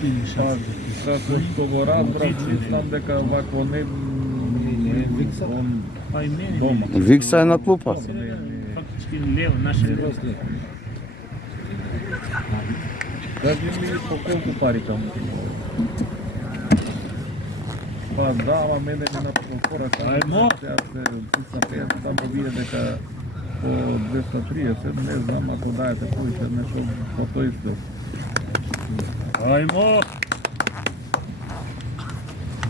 Како што го разбрав, мислам дека вакво не дома. Викса е на клупа. Фактички лево, наше лево. Кажи ми по колку пари таму? Па да, ама мене ми на прокурата. Ајмо. Сега се писна таму вие дека по 230, не знам ако даете повеќе нешто по тој исто. Ајмо.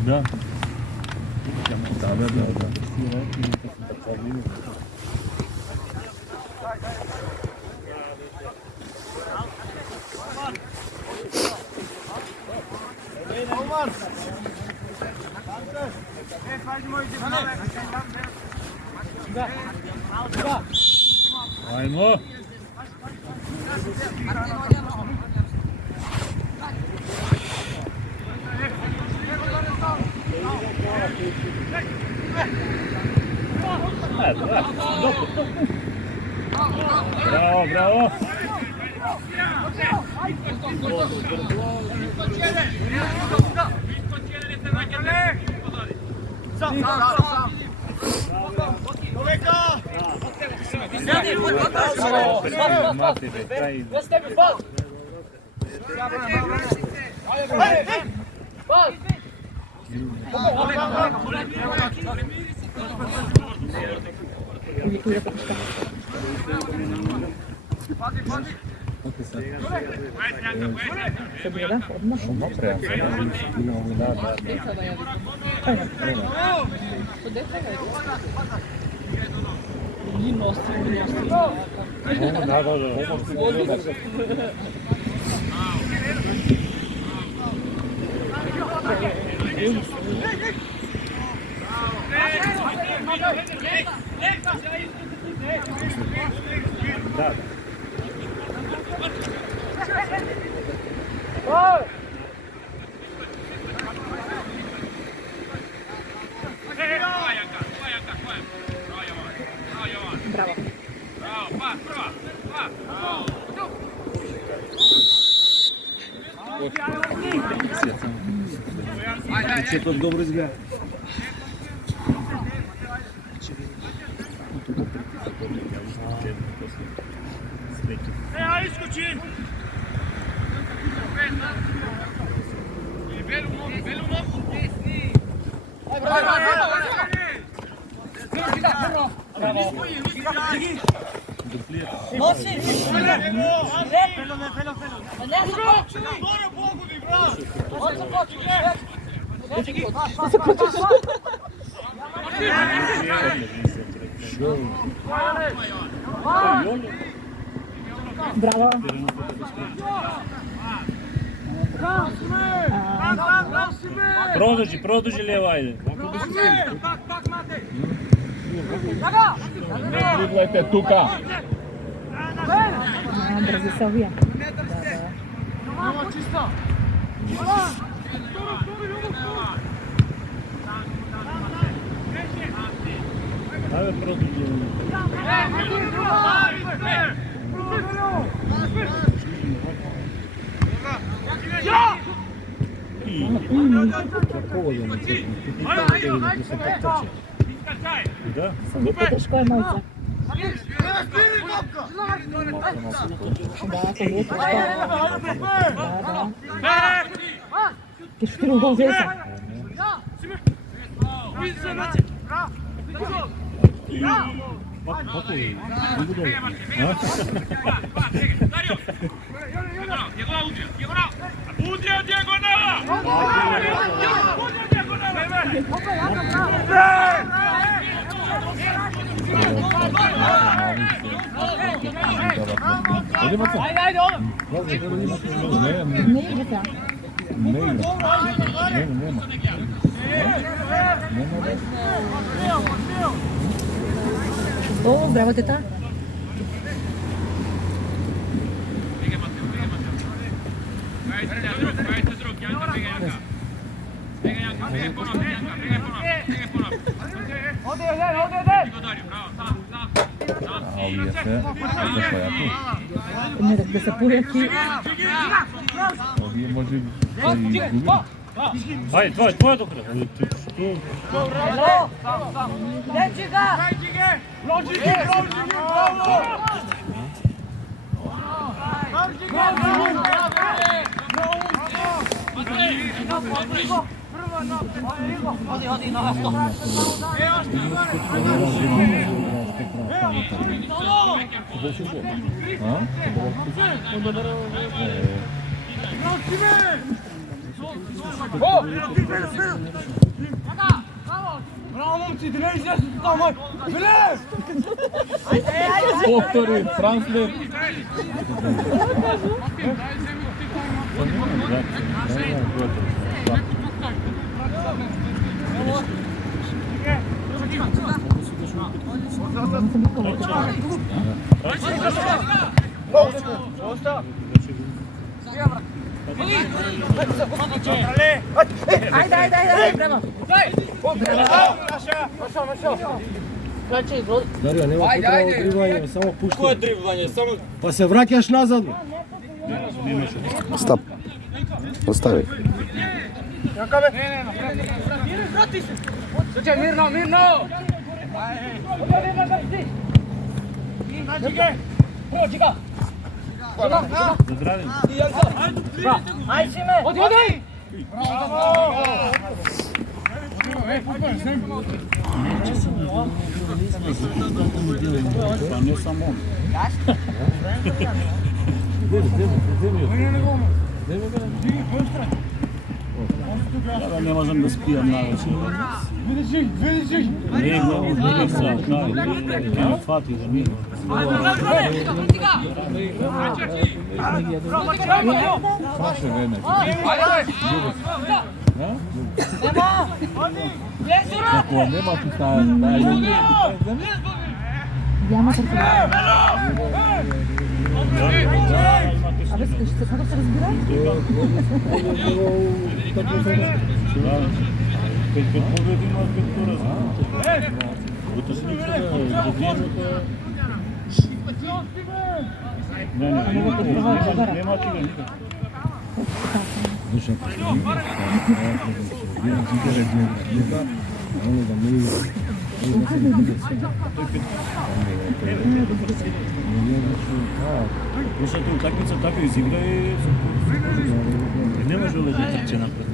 Да. Да, да. Ајмо. Браво, браво. Тоа добро изгледа. Bravo. Продолжи лево, ајде. Не дриблајте тука. Брзи се овие. Ајде продолжи. Да? Тешко е мојца. Да, Ке штиру гол зеса. Udrija dijagonala! Не игра. О, здраво тета. Ovdje se, Не да се појаки. Вие може да изгубите. Ајде, твоја доктор. Повтори, транслет. Ајде, браво. Дарија, нема потреба дрибање, само пушти. Кој дрибање? Само па се враќаш назад. Стоп. Остави. Здравим. Не само он. Не можам да спијам навечер. Не го са, фати за ми. Ако нема ти таа Јама се Абе, ще како се разбира? Кај победи има вектора. Ото се нека да добиеме. Нема тига никако. душа Слушате, утакмица така изигра и не може да трче напред.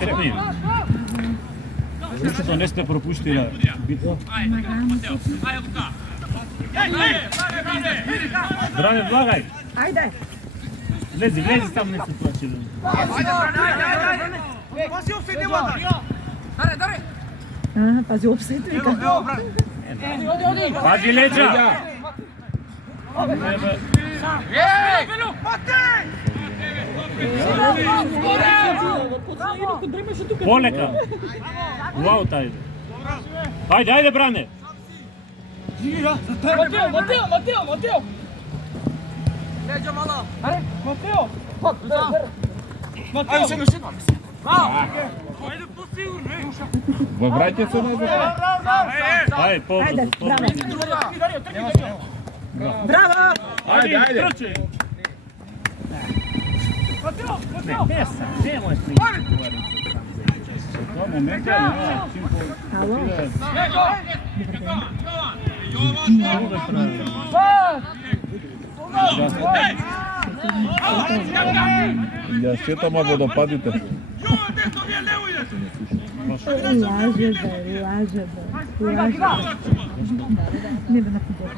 Трепни. Слушате, не сте пропуштили битва. Здраве, влагај! Ајде! Влези там, не се плачи. Пази офсайд, нема да. Пази офсайд, вика. Пази леđa! Полека! У аута иде. Ајде, бране! Матео! Leđa malo! Mateo! Ajde, še nešto. Ajde, posigurno! Враќај се назад. Ајде, Ајде, браво! Браво! Ајде. Mateo! Не можеш да говориш. Тоа момент е Ало? Ја сетам водопадите. Лаже, Не бе на футбол.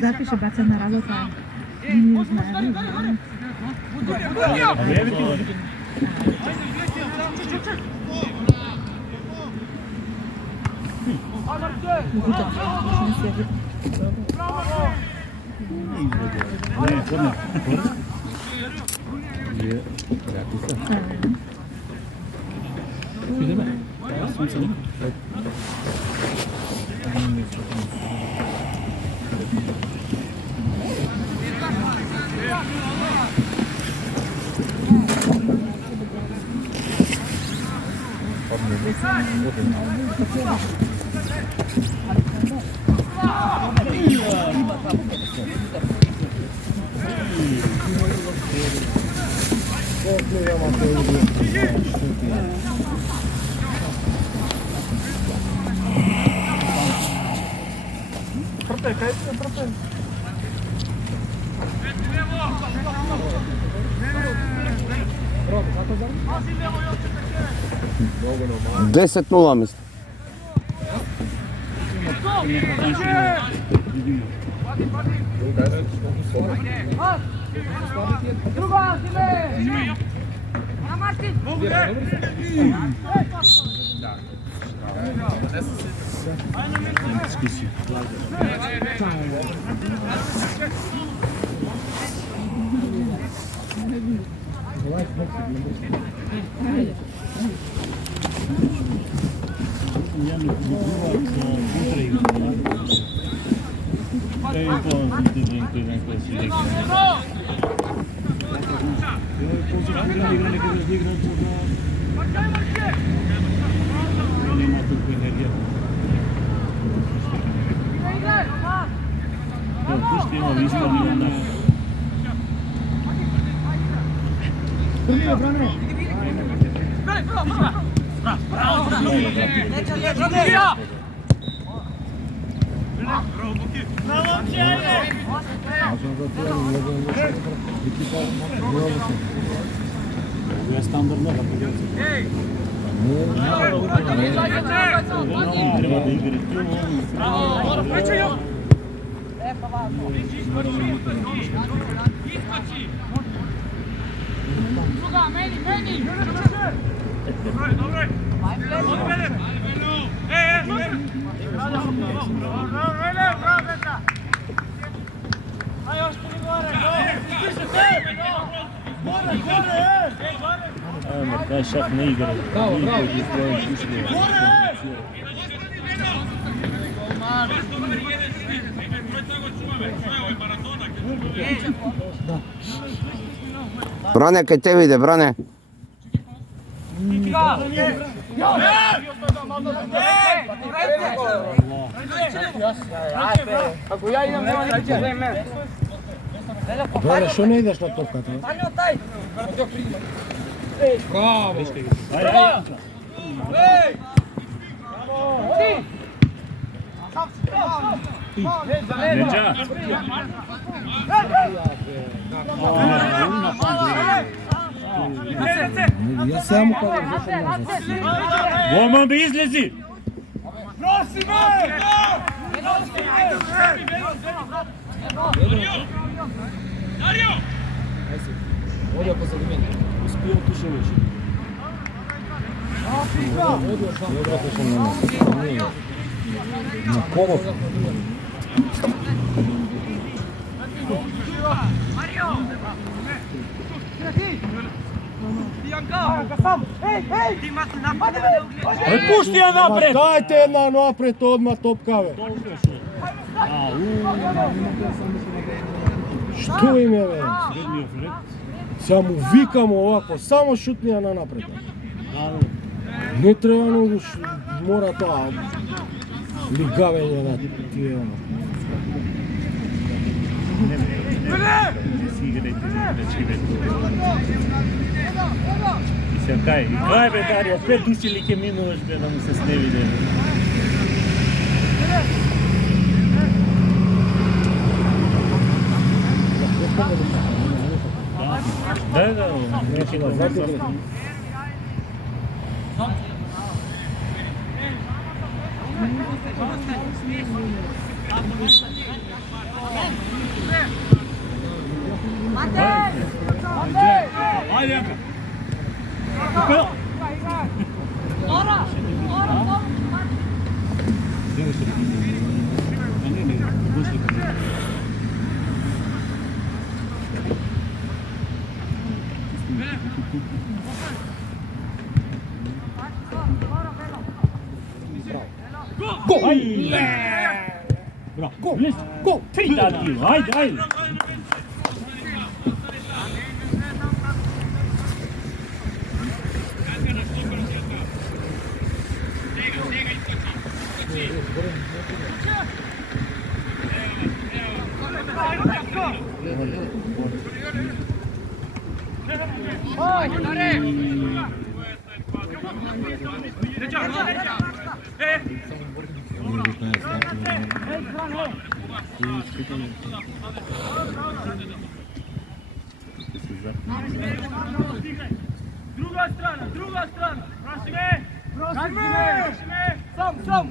Запише баца на работа. Не знам. Десет нула мисля. Ovo je standardno da pogledam. Treba da igrati. Taj šak ne igra. Brane, kaj te vide, Brane? Brane, što ne ideš na topkata? Bravo! Leđa! Ja samo kao došao nazad. Golman bi izlezi! Ovdje posle mene. Uspio tuše više. Na kovo? Pušti je napred! Dajte jedna napred odmah topkave. Što im je već? Samo vikamo ovako, samo šutnija na napred. Ne treba mnogo, mora ta ligavenje da ti je ono. I se kaj? I kaj be Dario, opet dušili ke minuš be da mu se s ne vide. Da, nekima zatim. Ajde, Jaka! Go! Bravo! Go! Go! Trita tiro! Ajde, ajde! Druga strana. Prosi me. Sam.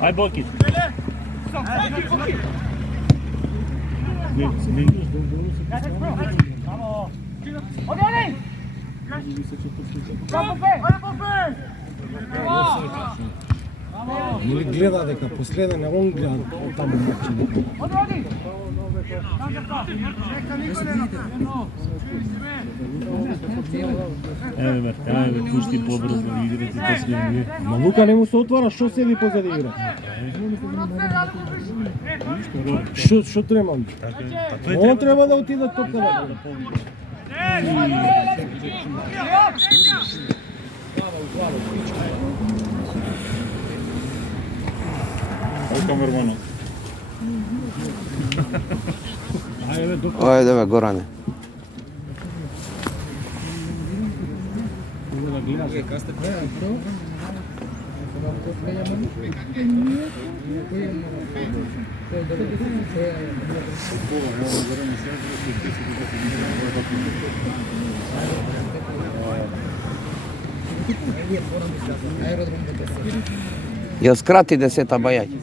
Aj Bokić. Или гледа дека последен е он гледа таму мачи. Еве, пушти побрзо играте последни. Ма Лука не му се отвара, што седи позади игра? Што треба? Он треба да отиде топка. Камерманот. Ајде бе, Горане. Ја скрати 10 бајаќи.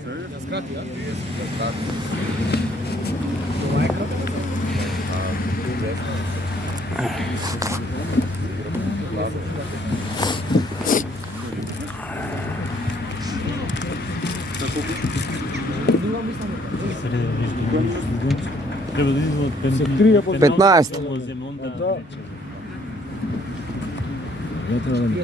Треба да идем од Се крие под 15. Не треба да ми.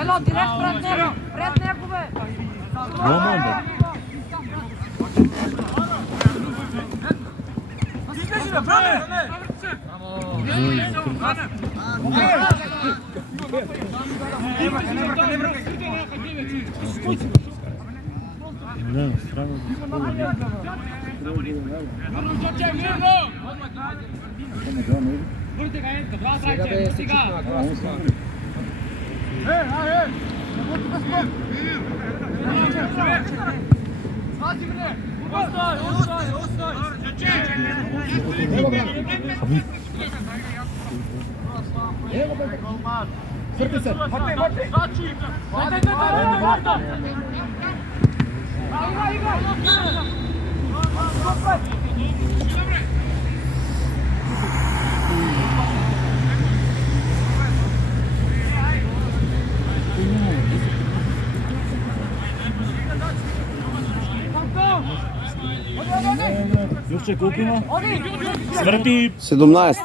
Elo, direkt pred него, бе! Рома, бе. Излези, бе, бране! Да, странно. Јовче, колку има? Сврти! 17.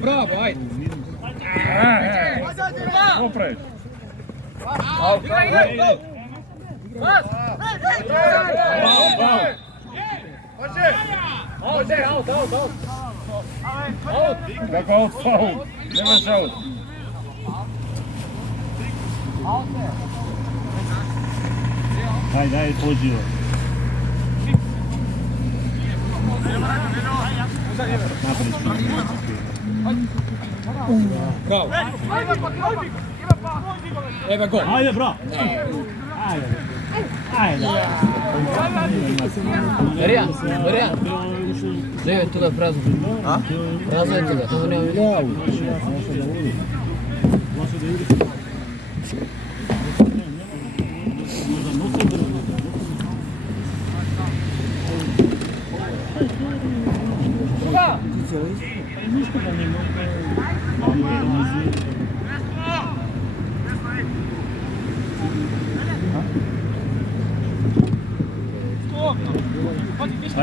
Браво, ајде. Опреш. Како аут фаул. Немаш аут. Ајде, поđиvo. Браво. Еве гол. Ајде, бра! Ајде. Ајде. Маријан, не е туда празно. А? Празно е туда, тоа нема видно. Ништо да не може.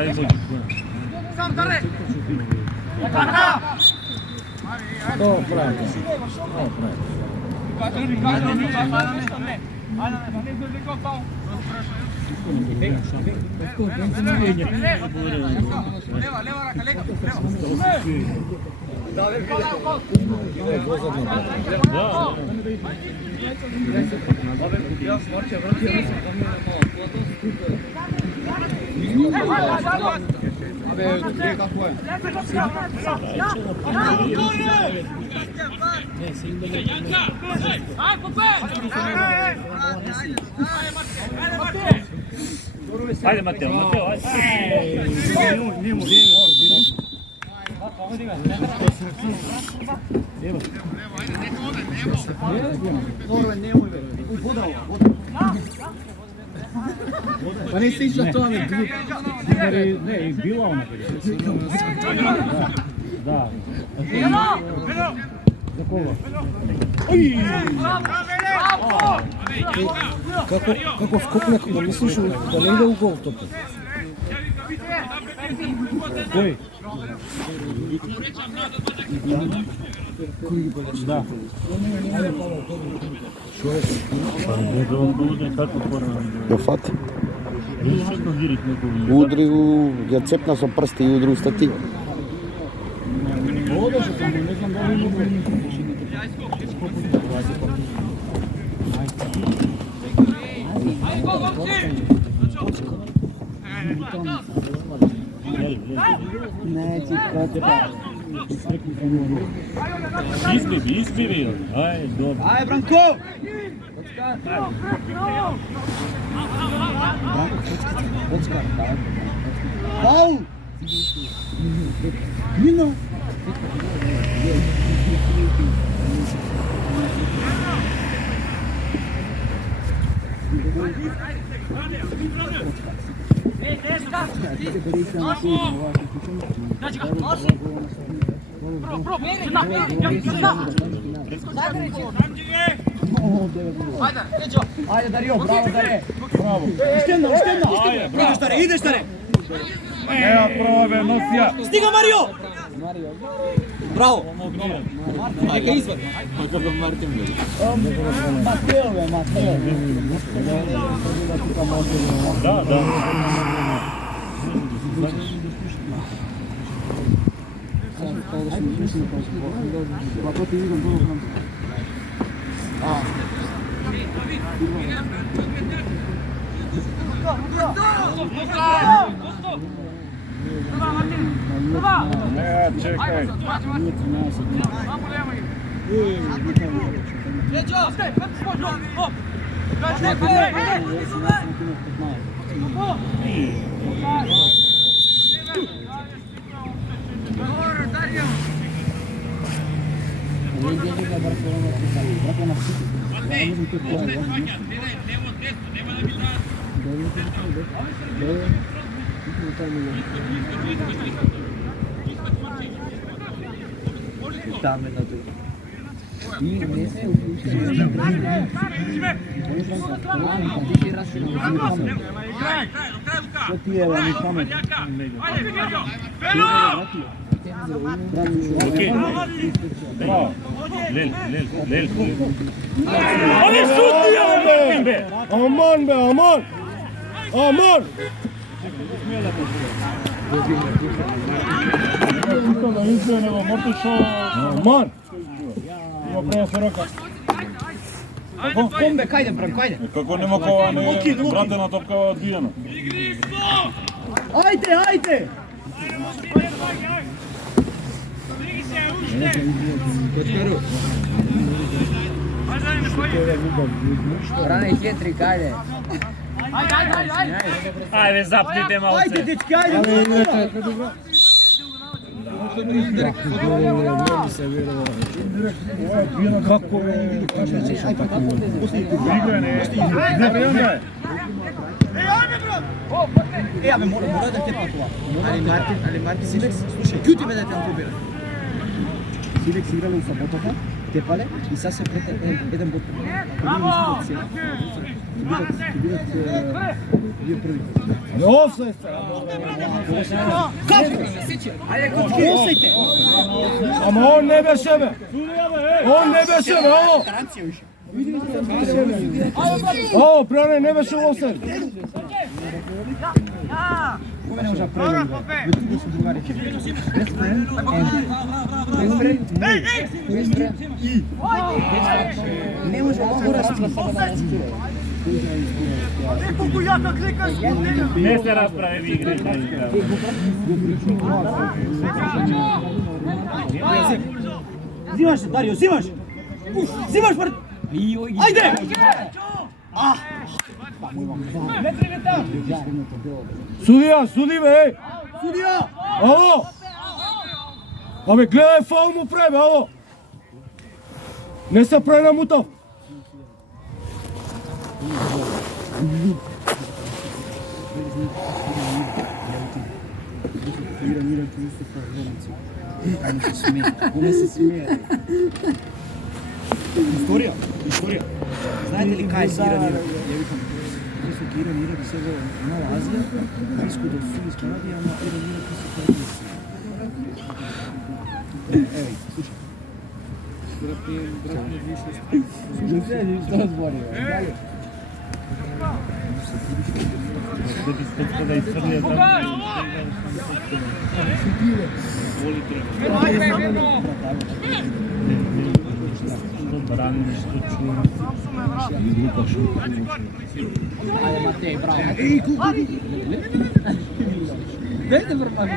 Ајде Боги. Тоа прави. Ajde Mateo, ajde. Pa nisi išla to, ali Ne, i bila ona. Da. За кого? Како скокне, да мислиш да не иде у гол топот. Кој? Да. Ја фати. Удри го, ја цепна со прсти и удри у стати. Избиви. Ај, добро. Ај, Бранко! Паул! Мино! Ајде, Дарио, браво, Даре! Браво! Штемно! Идеш, Даре, идеш, Даре! Еа, пробе, носија. Стига, Марио! Браво! Нека извади. Матео, бе, Матео. Да. Еа, чекај. Браво. Лел. Они шутни, бе. Аман, бе, аман! Аман! Аман! Има прво со рака. Комбе, кајде, Бранко, ајде! Како нема кова не вратена топка одбиена. Ајде! Бране хетрик, ајде! Ајде, запните малце. Ајде, дечки, ајде! Како Абе, мора да те патува. Али Мартин, Силекс, слушај, кјути ме да те пробира. Силекс играле у саботата, Тепале и сега се пред еден бот. Ако бидат вие први. Не офсайд. Ама он не беше бе. Он не беше бе, ало. Ало, Бране, не беше офсайд. Кога не може да правим? Ветуго се другари. Не може да расти. Не се расправи игри. Взимаш, Дарио, взимаш! Взимаш, брат! Ајде! Судија, суди бе, еј! Судија! Ало! Абе, гледај, фаул му прави, ало! Не се пренамутав! Не се смее. Историја. Знаете ли кај се Иран? Ја викам, мислам ке Иран да се во Нова Азија, близко до Судиска Арабија, ама Иран ке се прави. Еви, слушај. Да би спецка да изцрне там. Брани нешто чува. Ајде, Матеј, браво. Дайте врпак.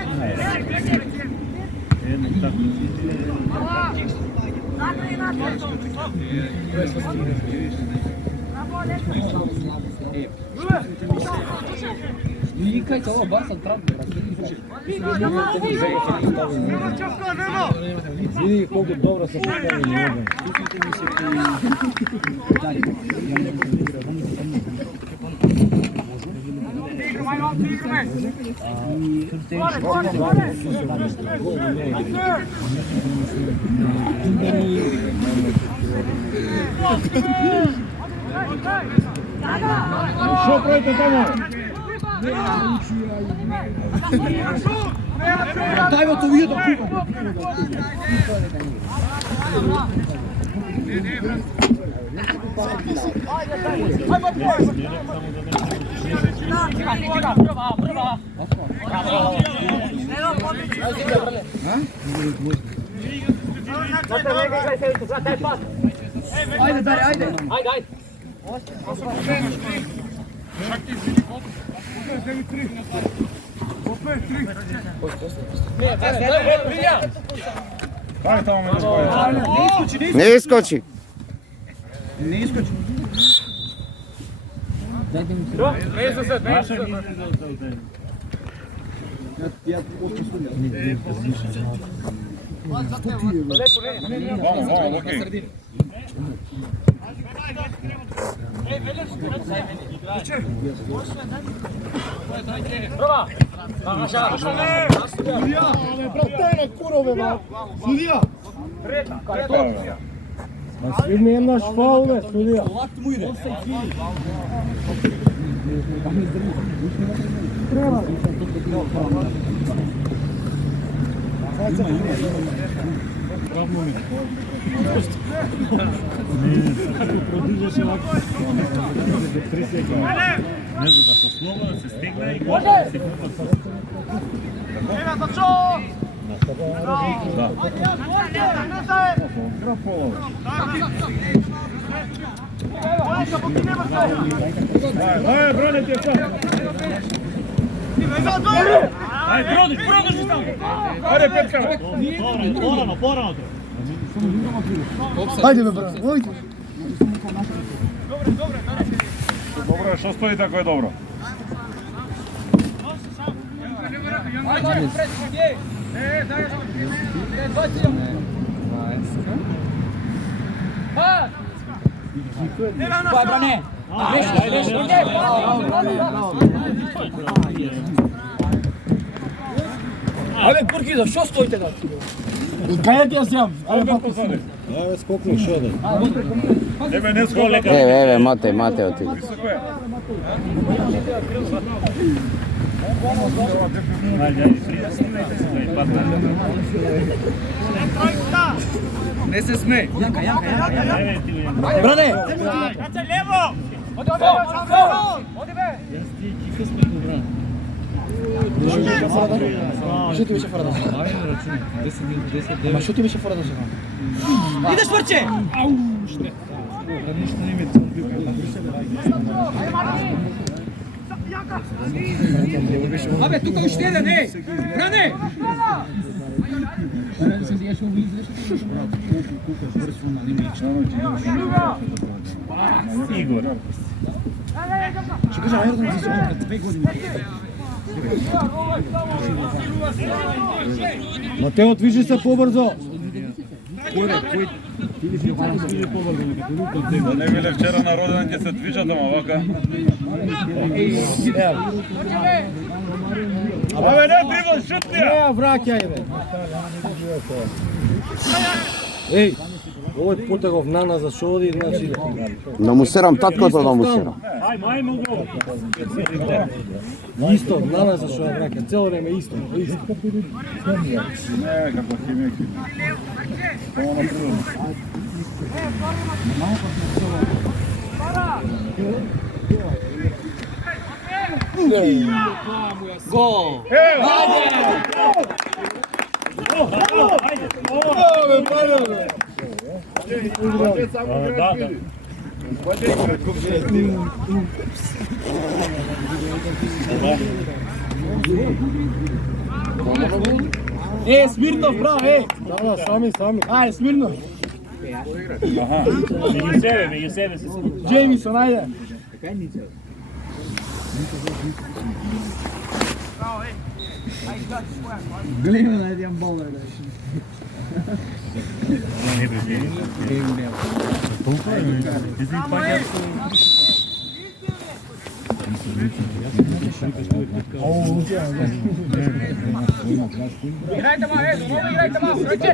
Едно така. Викајте ово баса трап, брат. Види колку добро се поставили. Што правите тамо? Дај го тоа вие да купам. Ајде, Дари, ајде. Не искочи. Не искочи. Ја Свидни еднаш фаул, бе, судија. Продолжеше вака. Не за да се основа, да се стегна и да се купат. Ај, браните се. Ај, продолжи само. Ајде, Петка. Порано. Ајде, бе, брат. Ојде. Добро, што стои тако е добро. Кој бране? Ајде, Куркиза, што стоите да? Кај ти јас јам? Ајде, пак. Еве скокни шо да. Тебе не сколека. Еве, Мате отиде. Не се смей. Бране! Ръце лево! Оди бе! Оди бе! Што ти беше форада? Ама што ти беше форада сега? Идеш парче. Абе, тука уште еден, Бране! Игор. Ще кажа, аеродом за сезон пред 2 години. Матео, движи се побрзо. Да не биле вчера на роден ќе се движат, ама вака. Абе, не дрибал, шутнија! Не, враќај бе. Еј, овој потегов нана за шо оди, значи... Да му серам таткото, да му серам. Ај, мајмо го. Исто, нана за шо ја враќа, цело време исто. Не, како химики. Само на природно. Гол! Да. Смирнов, браво, Да, сами. Ајде, Смирнов. Меѓу себе се скупи. Джеймисон, ајде. Гледа на един бол, бе. Не бе. Играјте ма, ново играјте ма, среće!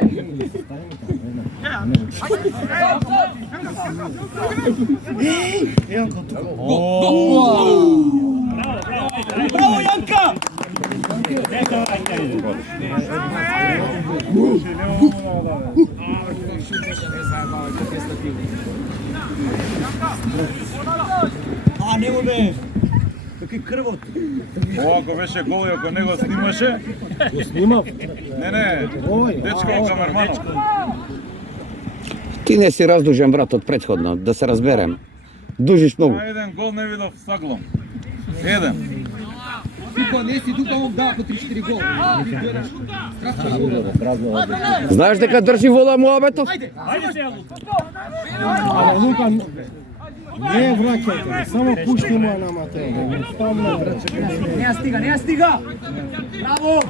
Браво, Јанка! А, нема бе! Какви крвот? Ова ако беше гол и ако не го снимаше, Го снимав. не, дечко во камерманов. Ти не си раздужен, брат, од претходно, да се разберем. Дужиш многу. Еден гол не видов саглом. Еден. Тука не си, тука мог дава по 3-4 гол. Знаеш дека држи вода муабетов? Ајде се, Лука. Ама Лука, не враќајте, само пушти му на Матео. Ставно, Не ја стига! Браво!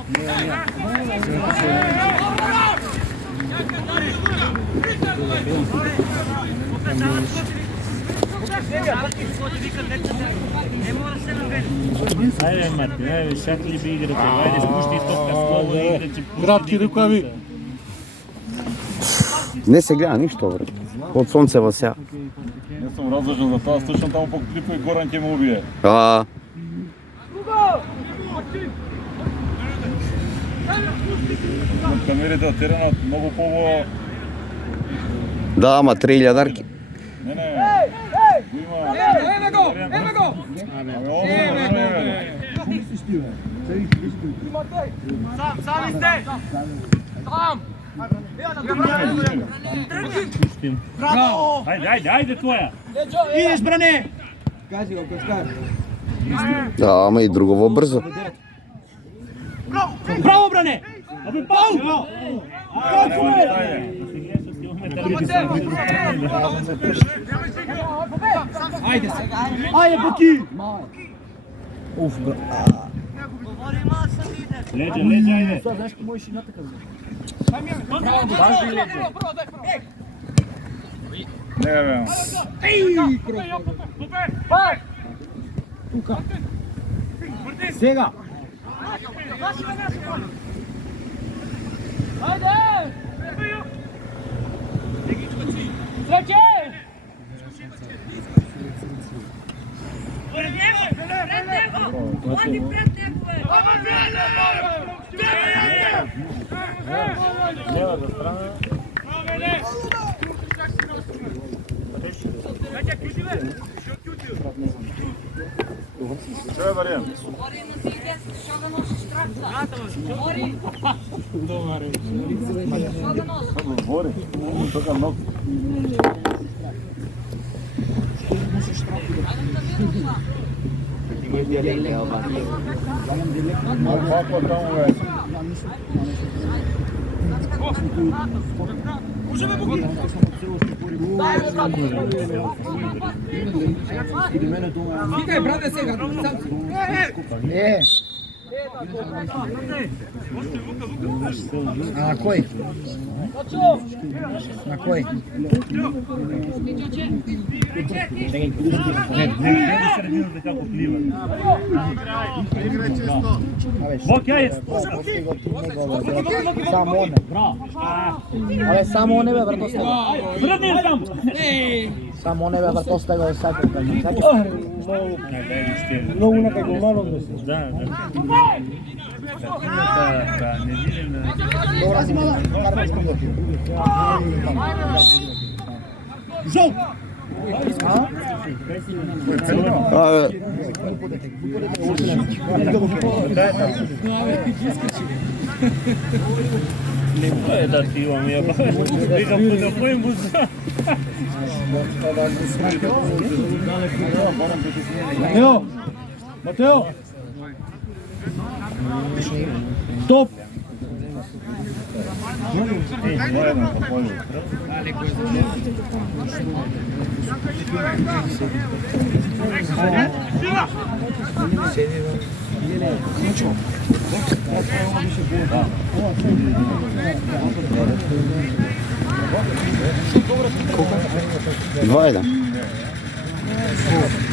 Ајде, Мати, ајде, шатли би играте. Ајде, спушти топка слово и играчи. кратки рукави. Не се гледа ништо, брат. Од сонце во сеа. Не сум разложен за тоа, слушам таму по клипу и Горан ќе ме убие. Камерите од теренот многу пово. Да, ама 3000-арки. Не. Го има. Еве го! Сами сте! Там! Браво! Ајде, твоја. Идеш, Бране! Кажи го, Кошкар. Да, ама и другово брзо. Браво, Бране! Абе, пау! Како е? Ајде сега. Ајде, Боки! Леđa, ајде. Сега, зашто можеш и натака? Не, бе. Сега! Левата страна. Що je variant? Бори, така много. Kako tamo je? Викај, брате, сега. Не. А на кој? На кој? Не до средината како плива. Бок јајец. Само оне. Браво. Але само оне бе брато стега. Врни таму. Само оне бе брато стега од сакот. Многу некако мало да се. Да, да. Не видим на... Добра си мала. Жол! Не е да ти имам јаба. Викам да поем буза. Матео! Матео! Стоп! Два еден.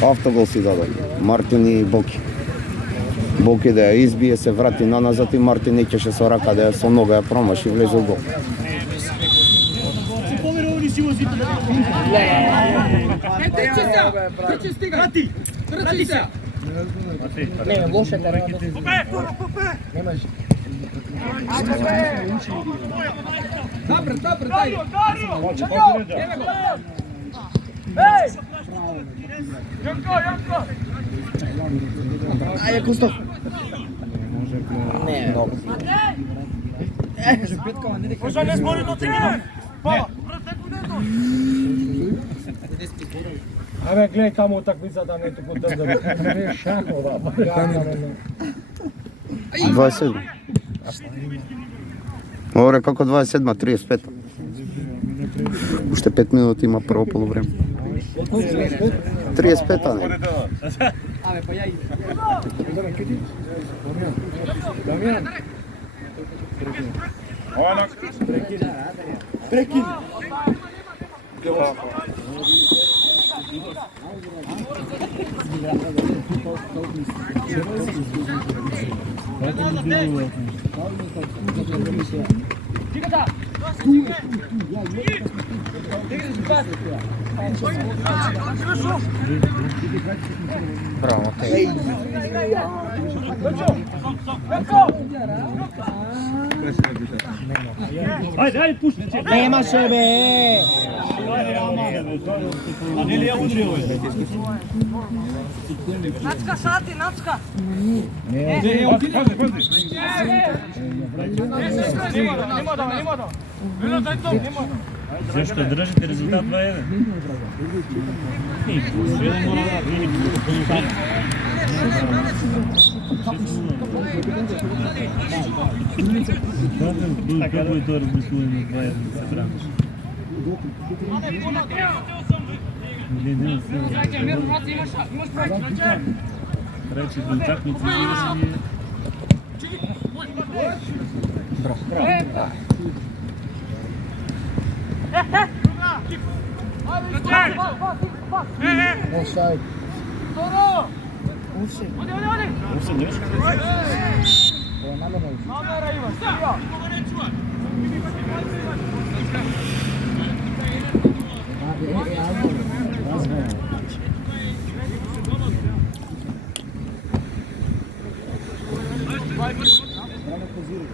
Автогол си даде. Мартин и Боки. Боки да ја избие, се врати наназад и Мартин неќеше со рака да ја со нога ја промаши и влезе у гол. Не, лоше терена. Немаш. Добре, дај. Ајде Кустов. Не, много. Може не збори до тебе. Па, Абе, гледај таму утакмицата, не туку дрда. Не шахова. 27. Оре, како 27, 35. Уште 5 минути има прво полувреме. 35-та не. Абе, па ја Дамјан. Прекин. Браво, Ајде, пушти. Немаше бе. А не ли ја удрил? Нацка сати, нацка. Нема да. Зашто држите резултат 2-1? Сведо мора да како е тоа размислување 2-1 се браниш? Рече до утакмици завршени. Офсайд. Офсайд нешто? Тоа намерно.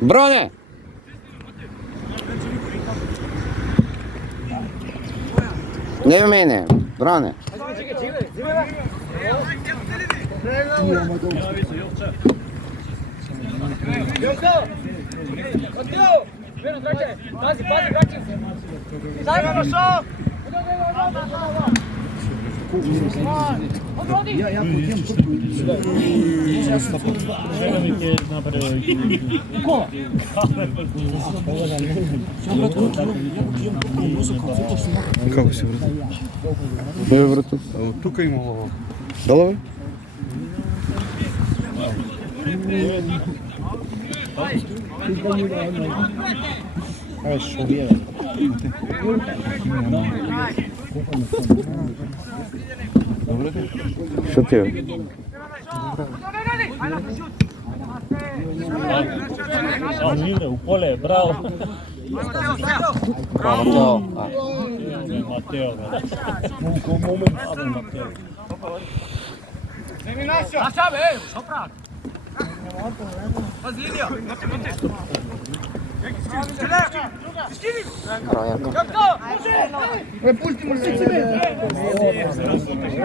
Броне! Не в мене, Броне. Ja potem Сега ми ќе направи. Како се врати? Не бе, брато. Тука имало. Долу бе? Ај што вие. Што ти е? Иде у поле, браво. Матео. Матео. Матео.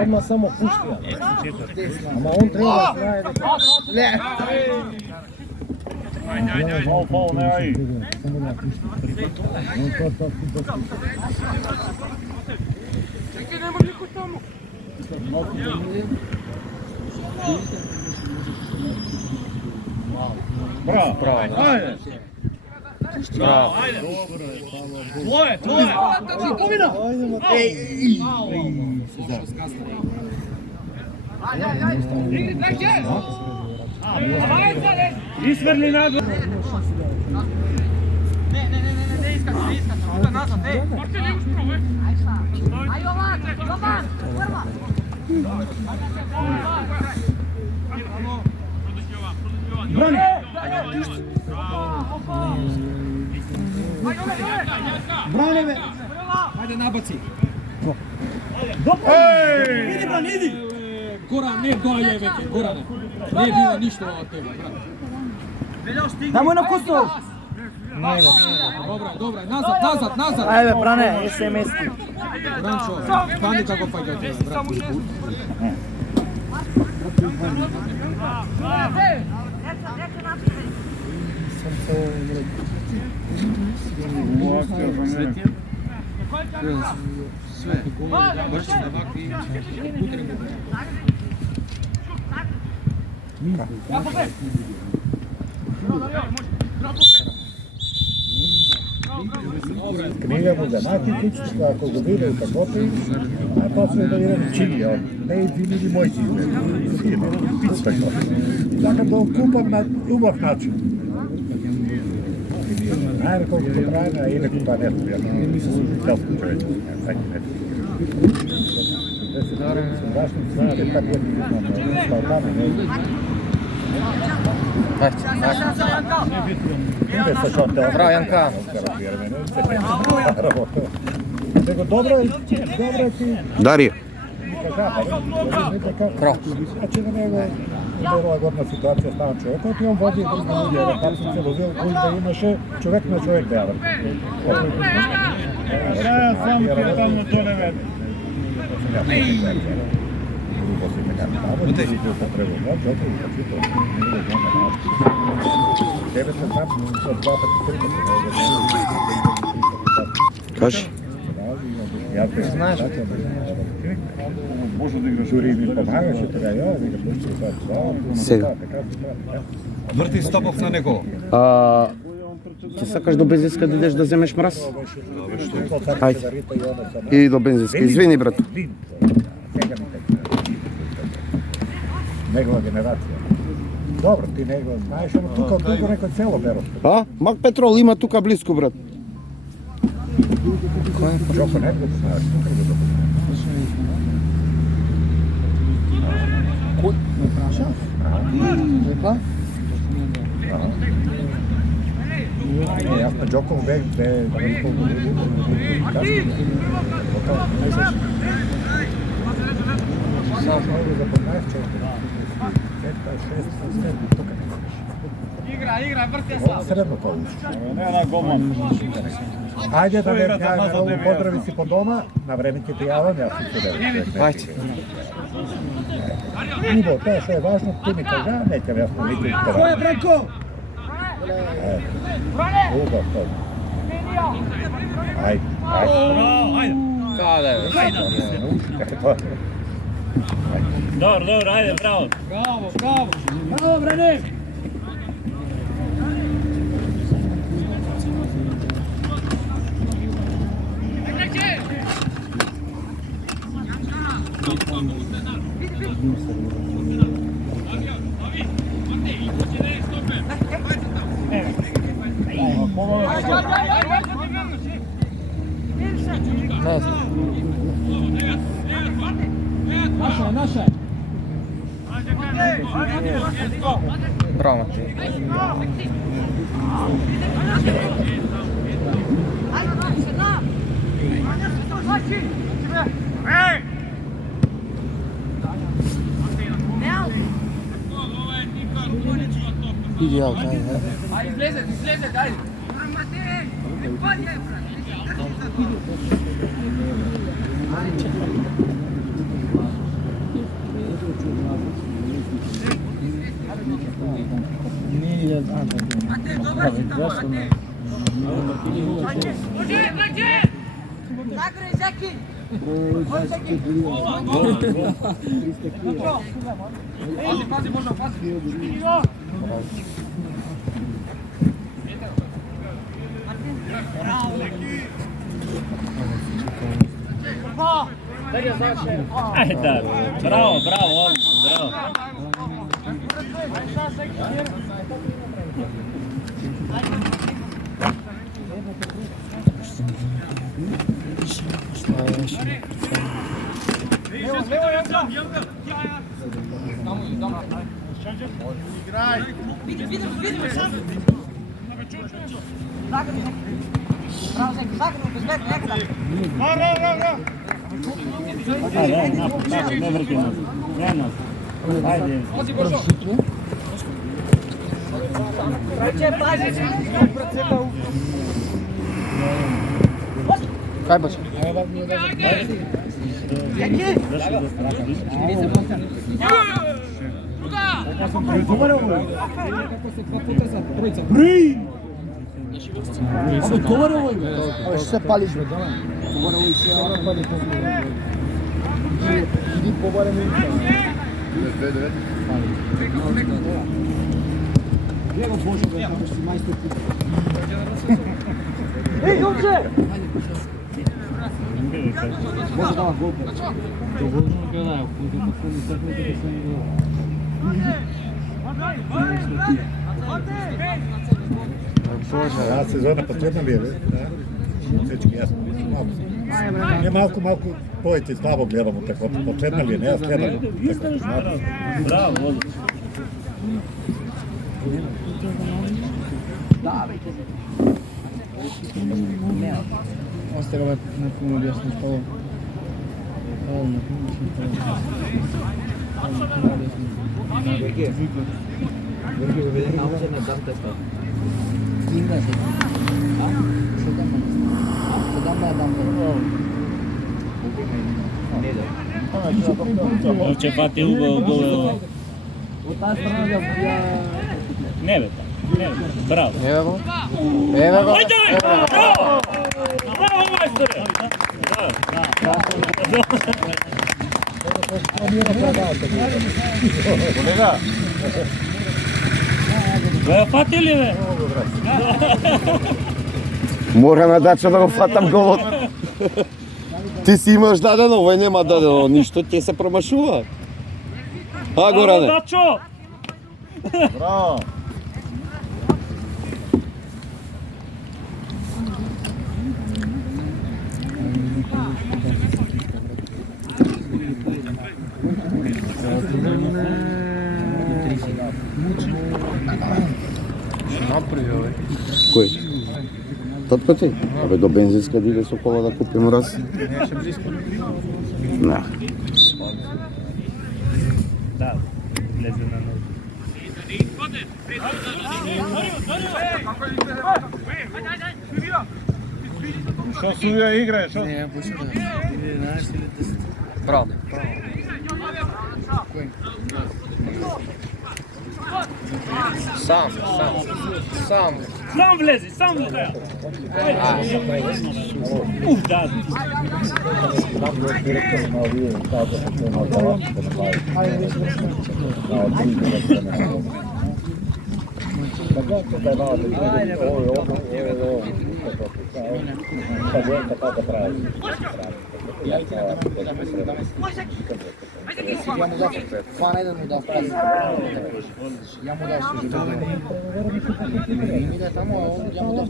Одма само пуштија. Ама он треба да знае дека Пол, не ај. Браво, браво. Ајде. Браво. Твое. Изверли надвор. Не искаш. Тука назад, Морте не ушпро, Ај, Јован, прва. Брани. Брани бе. Ајде набаци. Иди брани, иди. Гора, не доаѓај веќе, Гора не. Не бива ништо од тебе, брат. Дамој на кусто. Добра, назад. Ајде бране, се мести. Бранчо, стани како фаќате, брат. книга му да натипичка, ако го биде у такопи, а почне да видам чиги, не и винаги мојки така да окупам на убав начин. Ајде колко ти правена, или купа нешто, ја не се селско човече, Башни свите, така е сталтаме, Браво, Јанка. Него добро е ти Дарио. Значи на него добра годна ситуација стана човекот и он води други луѓе, како се возил кој да имаше човек на човек да јават. Сам кретално то не веде. Кажи. Знаеш, може да играш жури ми помагаше така ја, да играш Сега. Врти стопов на него. Ќе сакаш до бензинска да идеш да земеш мраз? Ајде. И до бензинска. Извини, брато. Негова генерација. Добро, ти него знаеш, ама тука од тука некој цело беро. А? Мак Петрол има тука близко, брат. Жоко некој знаеш, тука го Кој ме праша? Рекла? Јас Джоков бе колку Sad mogu za 15 Igra, vrti se. Sredno povuči. Не на голман. Ajde da me pozdravi si po doma, na vreme će ti javam, ja sam tu da. Ajde. Ivo, to je sve važno, ti mi kaže, nećem jasno niti uspjeti. Ko je preko? Ugo, to. Ajde, ajde. Kada je? Dobro, ajde, bravo. Bravo, Branek! Naša. Bravo. Ideal, taj, Izleze, daj. Zagraj, Zeki! Pazi, možda, pazi! Ajde, bravo, bravo. Vidimo, sam! Bravo, Zeki, zagraj, bez veka, nekada! Ne vrti nas. Ajde. Pazi, Božo! Pazi! Kaj baš? Ovo sve pališ, bro, dole. Idi pobore mi. Evo Božo, kako si majstor. Ej, Jumče! Božo dava gol. Ja sezona potrebna bi je, Sečki, jasno. Ne malko pojete slabo gledamo, tako potrebna li je, ne, ja gledamo. Bravo, Ostaje ga nekom objasnim što ovo. Ovče fate Ugo. Ne beta. Bravo. Evo ga. Bravo, majstore. Kolega. Ga fatili, bе? Мора на Дачо да го фатам голот. Ти си имаш дадено, овој нема дадено, ништо ќе се промашува. А, Горане. Дачо! Браво. направи овој. Кој? Татко ти? Абе до бензинска диде со кола да купим раз. Неше близко. Не. Да, влезе на ног. Што Сувија играе, што? Не, пуска. 11 или 10. Правда. Сам. Сам влези, сам влези. Уф, да. Фана еден му да прази. Ја му даш што ми да тамо, ја му даш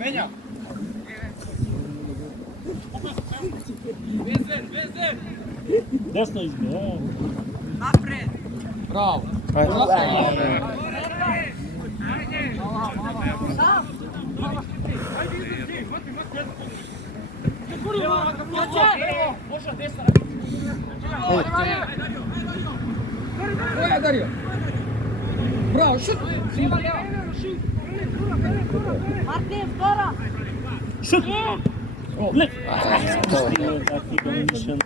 Менја. Десно изгледа. Браво. Браво, шут. Мартин, втора. Шут. Леп. Таки комбинation.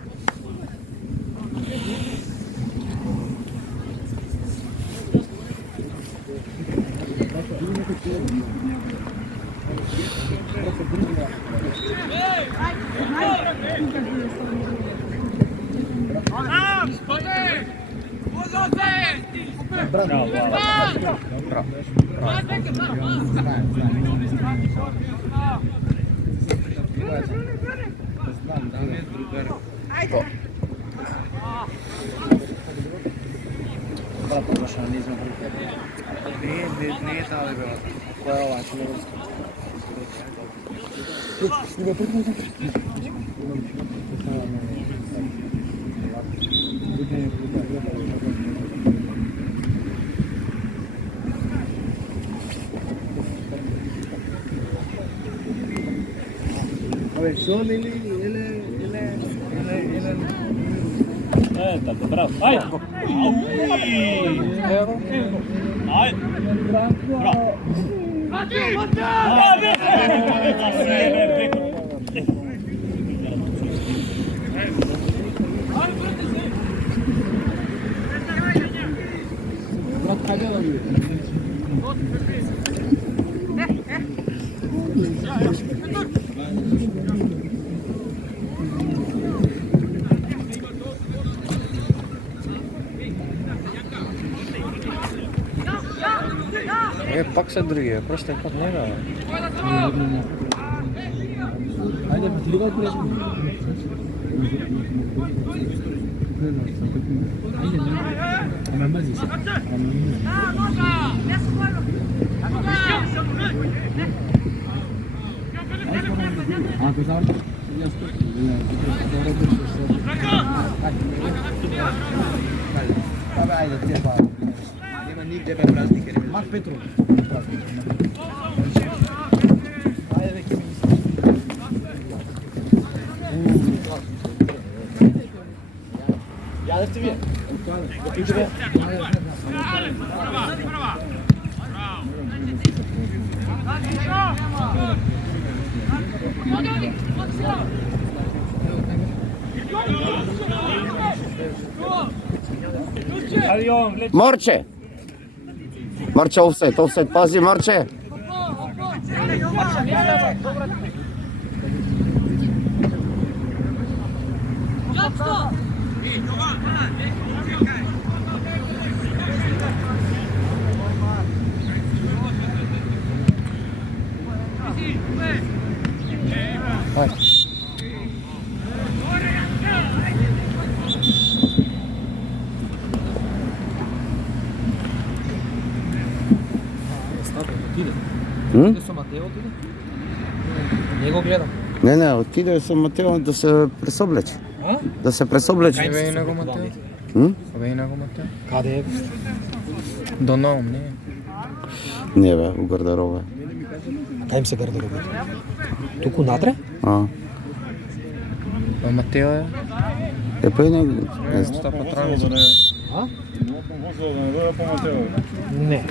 Не е таа била. Која е ова, што не Абе, што или Така, браво. Ајде. Ајде. Браво. пак се другие, просто пак не да. Ајде, тригал преш. Ама мрзи се. Ако заврши, ја скочи. Ајде, те па. Нема нигде бе празник. Мак Петров. Ајде, веќе ми Јадете вие? Пите вие? Марче! Марче, офсайд, пази, Марче! Отиде со Матео, отиде? Не го гледам. Не, отиде со Матео да се пресоблече. Да се пресоблече. Кај на го Матео? Кај на го Матео? Каде е? До Наум, не. Не бе, у гардероба. Кај им се гардероба? Туку натре? А. А Матео е? Па и не знам. Ста патрани. А? Возил да не дојде по Матео. Не.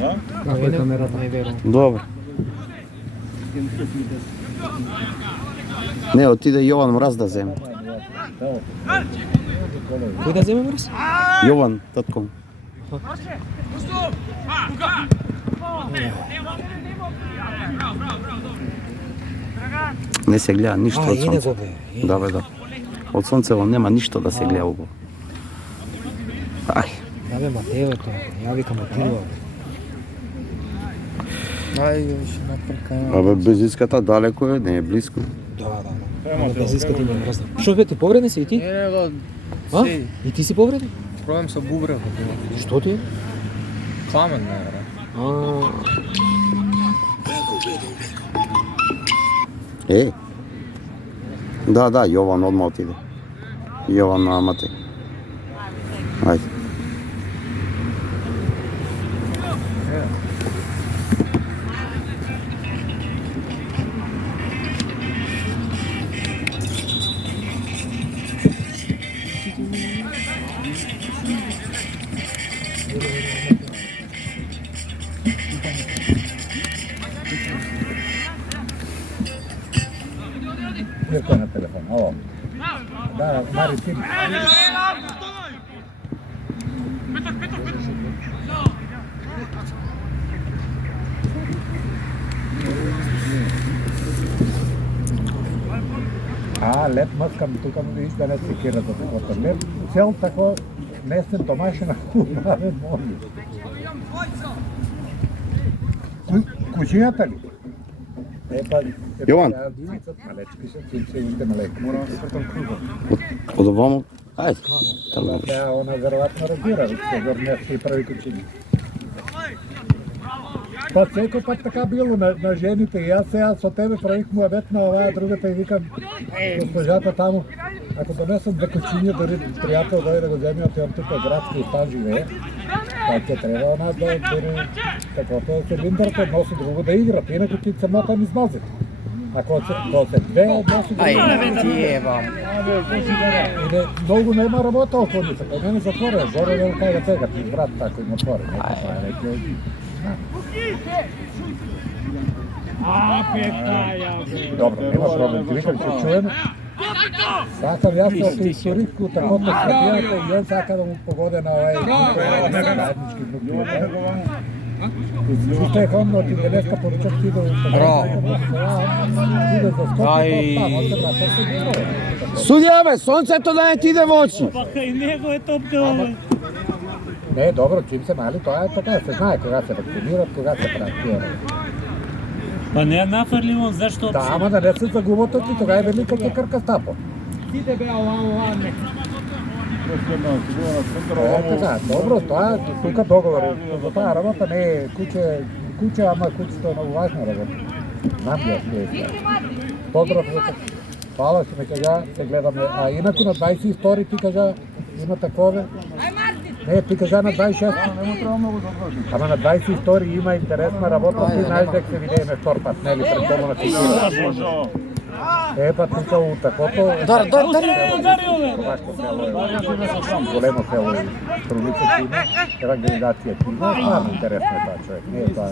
А? Како е камерата, не верувам. Добро. Не, отиде Јован Мраз да земе. Кој да земе Мраз? Јован, татко. Не се гледа ништо од сонце. го бе. Да бе, да. Од сонцево нема ништо да се гледа убаво. Ај. Да бе, Матео тоа. Ја викам отидува. Ајде, ще напрекајам. Абе, Безиската далеко е, не е близко. Да. Без искате има мрзна. Што бе, ти повреден си и ти? Не, А? си. И ти си повреден? Проблем со бубрев. Што ти е? Камен, не, бре. Да, Јован одма отиде. Јован на Мате. Ајде. Mirko je na telefon, ovo. Da, Mari, ti. Леп мъскам, тук му виж да не секира за такова. Леп цел тако несен домашна хубаве моли. Кучината ли? Јован. Малечки се, цинце уште малеко. Морам да спртам кругом. Од овамо, ајде. Да, она веројатно разбира, се горневски и прави кучини. Па секој пат така било на жените и јас сега со тебе правих муабет на оваа другата и викам госпожата таму, ако донесам две кучиња, дори пријател дојде да го земе, отивам тука градски и там живее, па ќе треба она да дори такото цилиндарот односи друго да играт, инаку ти се мотам измазит. Ако се две односи друго... Ајде, ти ебам. Многу нема работа околу ница, кај мене затворен, горе вел кај да пегат, и брат тако им отворен. Добро, нема проблем, ти викам, ќе чуеме. Сакам јас се од историјску такото средијата и јон сака да му погоде на овај заеднички внук. Чисто е хомно, ти денеска поручав ти да иде за скопи, Судија бе, сонцето да не ти иде во очи. Па кај него е топкава. Не, добро, чим се мали, тоа е така, се знае кога се вакцинират, кога се прават. Па не е нафрлимо, зашто? Да, ама да не се загубото ти, тога е велика ќе крка стапо. Сите беа ова, не. Така, добро, тоа тука договор. За таа работа не е куќе, ама куќето е многу важна работа. Знам ја се. Поздрав за така. Фала што ме кажа, се гледаме. А инаку на 22 ти кажа, има такове. Не, ти кажа на 26. Ама на 22 има интересна работа, ти знаеш дека се видееме втор пат, нели, пред дома на култура. Па тука у такото... Удари! Големо село и Трудица ти има, евангелизација ти има, стварно интересно е тоа човек, не е тоа...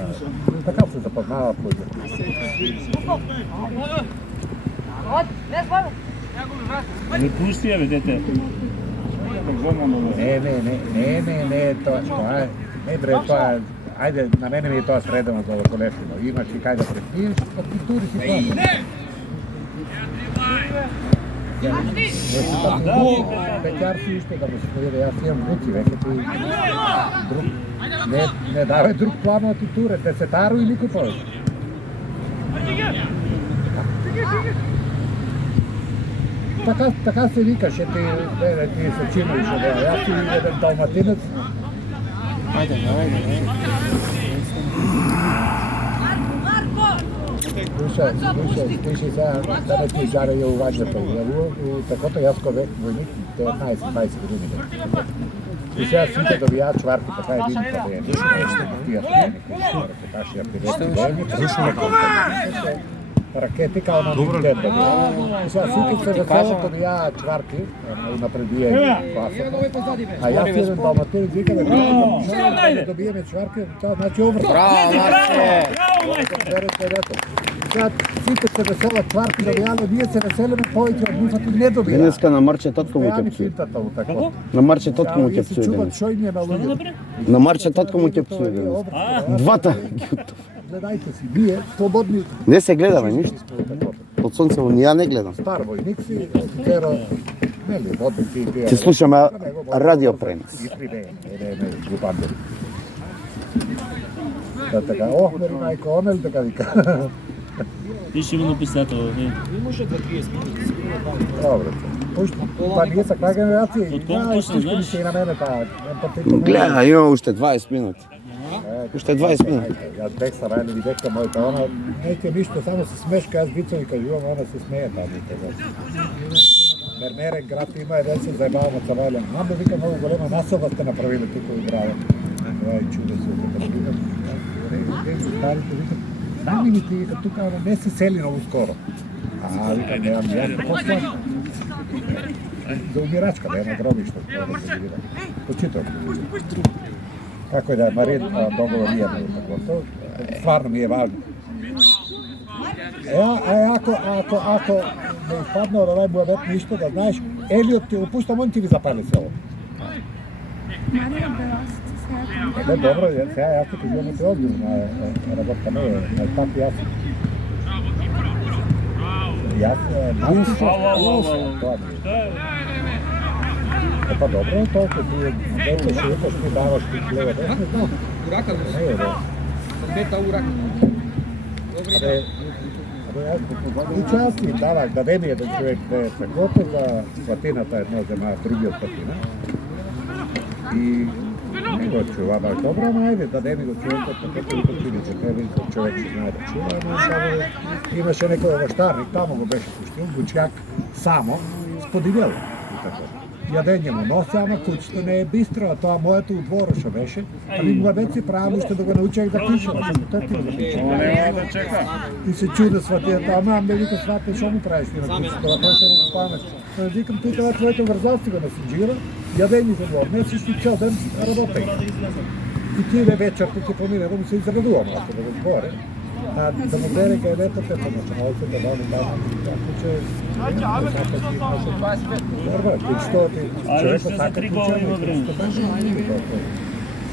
Така се запознава луѓе. Не пусти ја бе, дете. Не, тоа е... Не бре, тоа е... Ајде, на мене ми е тоа средено за колешнино. Имаш и кај да преспиеш, па ти тури си тоа. Петјар си уште да му се поведе, јас имам внуци, веќе ти друг... Не давај друг план од ти туре, десетару и никој повеќе. Така се викаше, ти се чинуиш од ева. Јас си еден далматинец. Ајде. Слушай сега, да не ти жаре ја увањето. Такото јас ко војник 19-20 години. И сега сите добијаат чварки, така е единица да е. Тие репортажи ја привести ракети као на Nintendo. И сега сите се весело добијаат чварки, напредујање класата. А јас еден далматинец вика да добиеме чварки, тоа значи обрзо. Сега сите се веселат чварки добијале, ние се веселиме повеќе од нив, а не добијале. Денеска на Марче татко му ќе псуи. На Марче татко му ќе псуи денес. На Марче татко му ќе псуи денес. Двата ги утов. Гледајте си, ние слободни. Не се гледаме ништо. Од сонце ни ја не гледам. Стар војник си, офицеро, нели, водник си тие. Ќе слушаме радио пренос. И прибеме, не глупандери. Та така, охмери мајко, онел така вика. Ти ще му написател, не? Добре. Па ние са каква генерација. Од кога почна, знаеш? Се и на мене таа. Гледа, има уште 20 минути. Уште 20 минути. Јас бех са рајли видека мојата, она неќе ништо, само се смешка, јас вицови кажувам, она се смее таа никога. Мермерен град има еден се заебавам од Савален. Мамбе вика многу голема насоба сте направили тука у града. Това е чудо се да видам. Старите викат, дай ми ти вика тука, не се сели многу скоро. А вика, немам јас посла. За умирачка, да е на гробишто. Почитам. Како да е Марин, договор ние на таквото. Стварно ми е важно. Ако не изпадна од овај буавет ништо, да знаеш, Елиот ти опуштам, он ти ви запали село. Е, добро, сега јас ти кажувам ти одбил на работа не е, на етап јас. Тоа ми е. Па добро, толку ти дете шуташ, ти даваш ти лево десно, знам. Урака, Не е, да. бета урака. И части давах, даде ми еден човек да е такото за платината едно зема, другиот платина. И не го чува баш добро, ама ајде, даде ми го човекот, така и почини, че треба и човек ще знае да чува, но само имаше некој овоштарник, тамо го беше пуштил, бучак само, сподивел. Јадење му носи, ама куќето не е бистро, а тоа моето у двора што беше. Ами младеци правилно што да го научех да пише, а тоа ти го да пише. Нема да чека. И се чуда сватијата, ама ме вика свате, што му правиш ти на куќето, тоа беше му памет. Викам, тука на твоето врзалци го насиджира, јадење за двор, не си цел ден работеј. И ти вечер ти ќе помине, да му се израдувам, ако да го зборе. А да му бере кај детето, па на самојце да дали там, ако че... Добро, куќето ти... Ali što za 3 gola ima vremena?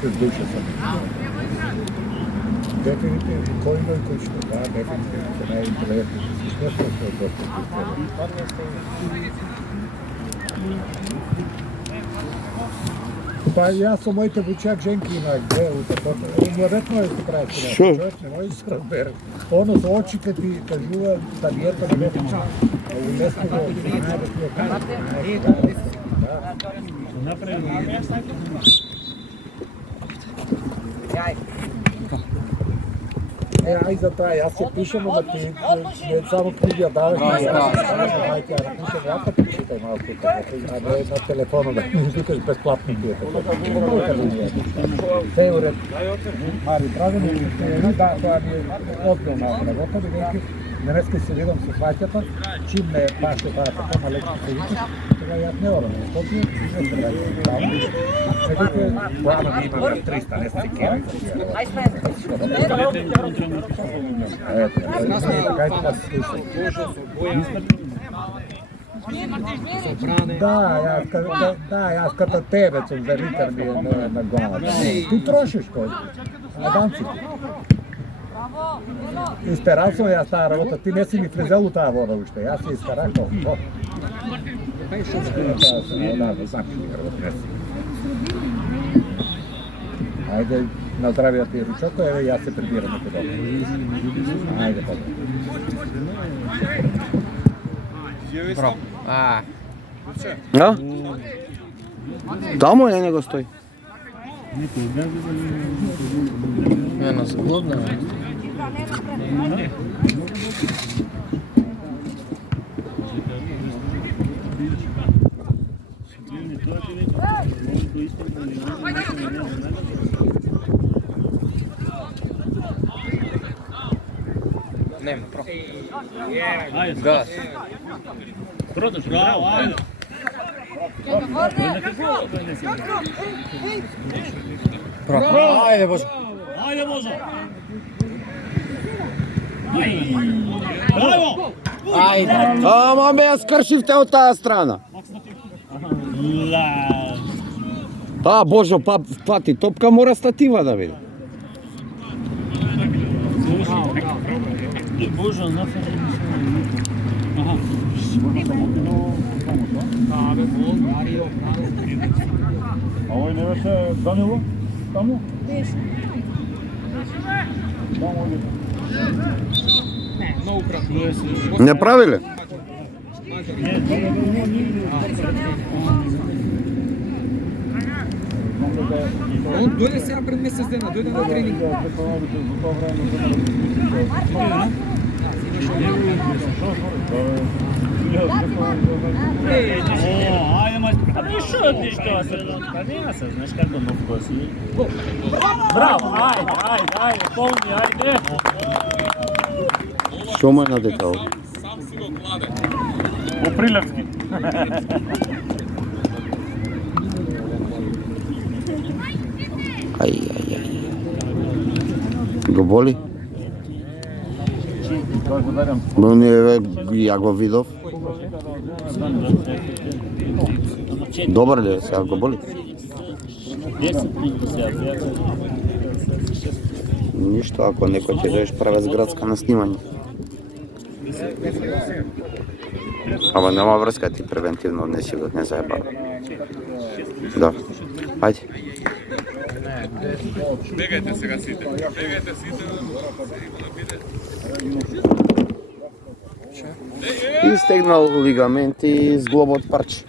Се душа сам. Дефинитивно, кој има и куќето, да, дефинитивно, се најинтересно. Што се е доста Па јас со моите бучак женки имах две утакото. Младетно е се прави тоа. Човек не може да се разбере. Оно со очите ти кажува да диета да не буча. Улесно го знае да ти ја кажа. Ај за тоа, јас се пишам, ама ти не само книги ја даваш. Ај ќе напишам, ја па ти читај малко, а не на телефона да ми викаш бесплатно ти е така. Се е уред. Мари, прави ми, да, тоа ми е одбилна работа, бидејќи денеска се видам со сваќата, чим ме паше таа така малеко се викаш, сега јас не орам, стопија, не се ради право. Меѓуте, плано ми има на 300, не се кера. Кај да се слуша. Да, јас като тебе сум за ритар ми е на главата. Ти трошиш кој? На данците. Истерал сум јас таа работа, ти не си ми влезел у таа вода уште, јас се истеракал. Ајде, на здравијата и ручоко, еве јас се прибирам на кодо. Ајде, Бро. А? Тамо ја него стои. Ено, зглобна. Нема, про. Ајде, газ. Продаш, браво, ајде. Ајде, Боже. Ајде, Боже. Браво! Ајде. Ама ме ја скршивте од таа страна. Божо, пати, топка мора статива да биде. Боже, нафари. А овој не беше Данило? Таму? Не правиле? Он дојде сега пред месец дена, дојде на тренинг. Ајде, мајстор. А не шутиш тоа се, нема се, знаеш како нов си. Браво, ајде, полни, ајде. Што му е на дека ово? По Прилевски. Го боли? Но не, ја го видов. Добар ли е, сега го боли? 10 минути сега. Ништо, ако некој ќе доеш правец градска на снимање. Ама нема врска, ти превентивно не си го не заебава. Да. Ајде. Бегајте сега сите. Бегајте сите. Истегнал лигаменти, зглобот парче.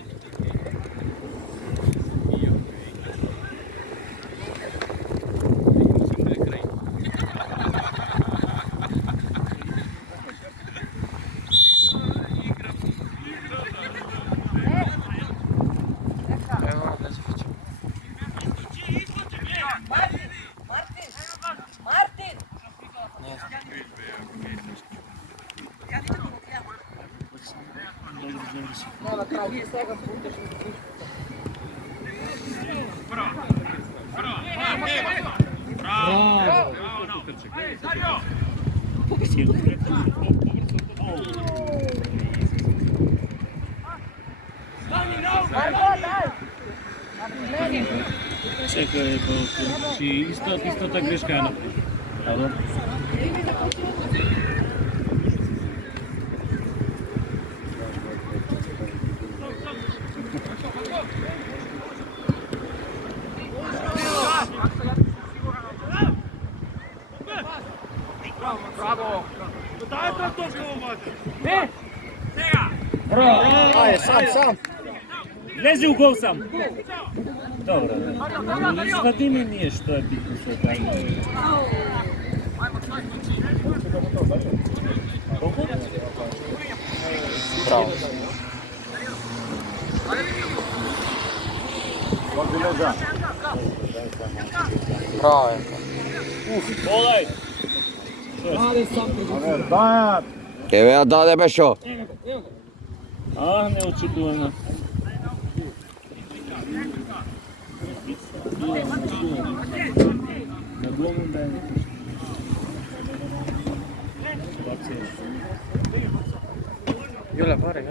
Чекај, истата грешка е направи. Браво! Дај трошка обаче. Браво! Ајде, сам. Лези у гол сам. Добро. Извади ми ние што е битно со тај. Браво. Браво. Олај. Еве ја даде бе шо. Неочекувано. Јоле, баре,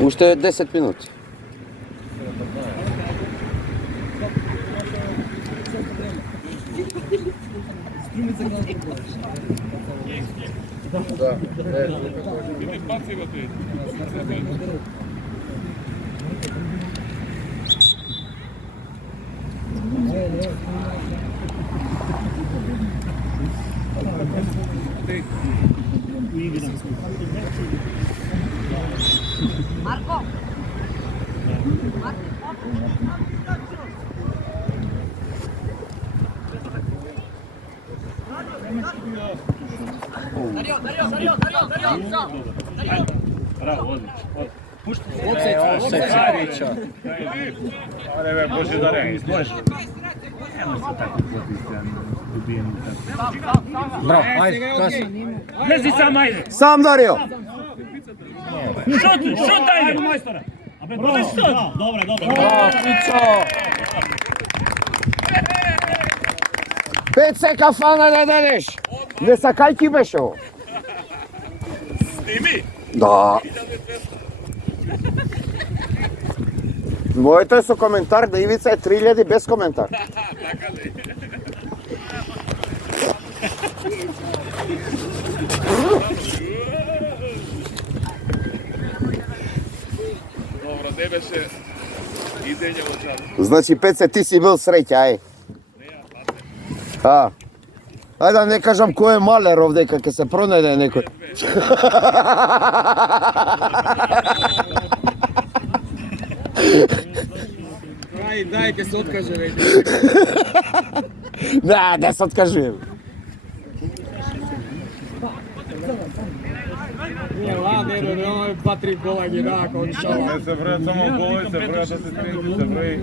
Уште 10 минути. Bravo, odlično. Pušti. Ale bе, Bože da ne. Bravo, ajde, krasi. Lezi sam, ajde. Sam Dario. Šut, ajde. Majstora. Bravo, dobro. 5 сека фана да дадеш. Не сакај ти беше ово. Snimi! Да. Моето е со коментар, да Ивица е 3000 без коментар. Така ли? Добро, не беше идење во чат. Значи, Пеце, ти си бил среќа, ај. Ајде да не кажам кој е малер овдека, ќе се пронајде некој. Дај, ќе се откаже веќе. Да се откажувам. Не, ладно, оно 2-3 гола ги даа кога шала. Не се враат само голови, се враат асистенти, се враи.